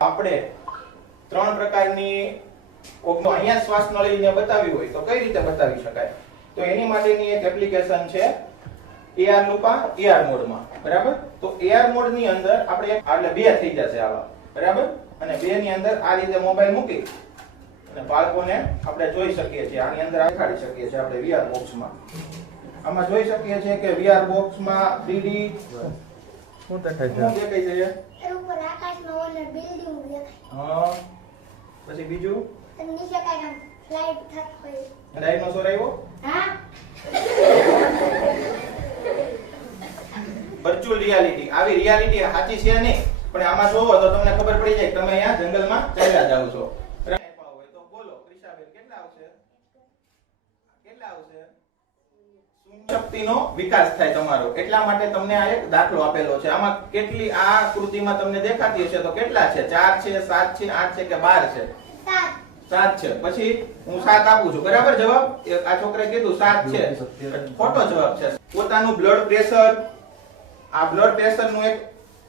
આપણે ત્રણ પ્રકારની અહીંયા શ્વાસ નળીને બતાવી હોય તો કઈ રીતે બતાવી શકાય? તો એની માટેની એક એપ્લિકેશન છે AR લુપા AR મોડમાં, બરાબર? તો AR મોડ ની અંદર આપણે એટલે બે થઈ જશે આવા, બરાબર? અને બે ની અંદર આ રીતે મોબાઈલ મૂકી અને બાળકોને આપણે જોઈ શકીએ છીએ. આની અંદર દેખાડી શકીએ છીએ આપણે VR બોક્સમાં. આમાં જોઈ શકીએ છીએ કે VR બોક્સમાં 3D શું દેખાય છે? શું દેખાય છે? એ ઉપર આકાશમાં ઓલે બિલ્ડિંગ દેખાય. હા. પછી બીજું નીચે કાંઈ ફ્લાઇટ થત હોય. ડાયનોસોર આવ્યો? હા. Virtual reality. આવી રિયાલિટી સાચી છે નહીં, પણ આમાં જોવો તો તમને ખબર પડી જાય તમે અહીંયા જંગલમાં ચાલ્યા જાવ છો. હોય તો બોલો ક્રિશાબેન કેટલા આવશે? કેટલા આવશે? શક્તિનો વિકાસ થાય તમારો. એટલા માટે તમને આ એક દાખલો આપેલો છે. આમાં કેટલી આ આકૃતિમાં તમને દેખાતી હશે તો કેટલા છે? 4 છે, 7 છે, 8 છે કે 12 છે? 7 છે. પછી હું 7 આપું છું, બરાબર? જવાબ આ છોકરાએ કીધું 7 છે, ખોટો જવાબ છે. પોતાનું બ્લડ પ્રેશર, આ બ્લડ પ્રેશર નું એક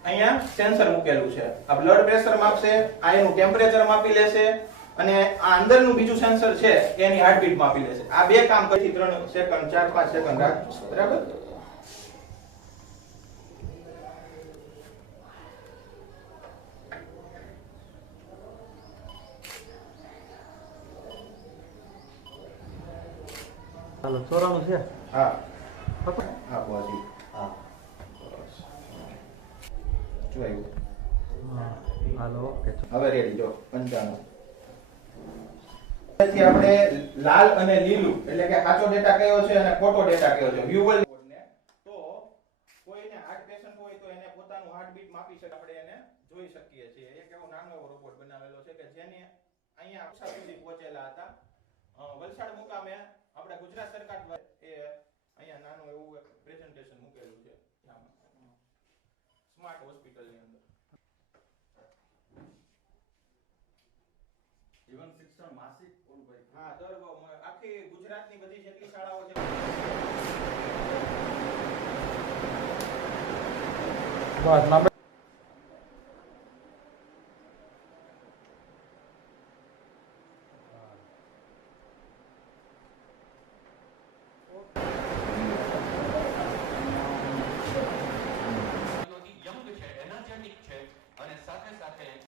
અહીંયા સેન્સર મૂકેલું છે. આ બ્લડ પ્રેશર માપશે, આ એનું ટેમ્પરેચર માપી લેશે અને આ અંદરનું બીજું સેન્સર છે એની હાર્ટબીટ માપી લેશે. આ બે કામ પછી 3 સેકન્ડ 4-5 સેકન્ડ રાખજો, બરાબર? હાલો 94 છે. હા હા બોજી હા જોયું. Hello okay. હવે રેડી જો 95. પછી આપણે લાલ અને લીલું એટલે કે સાચો ડેટા કયો છે અને ખોટો ડેટા કયો છે વ્યુઅલ ને. તો કોઈને હાર્ટ પેશન્ટ હોય તો એને પોતાનું હાર્ટબીટ માપી શકે, આપણે એને જોઈ શકીએ છીએ. એક એવો નાનો એવો રોબોટ બનાવેલો છે કે જેને અહીંયા અક્ષર સુધી પહોંચેલા હતા. વલસાડ મુકામે આપણે ગુજરાત સરકાર દ્વારા એ અહીંયા નાનું એવું પ્રેઝન્ટેશન મૂકેલું છે સ્માર્ટ હોસ્પિટલ ની અંદર. જીવન શિક્ષણ માસિક ઓલું હા દર આખી ગુજરાતની બધી જેટલી શાળાઓ છે. બસ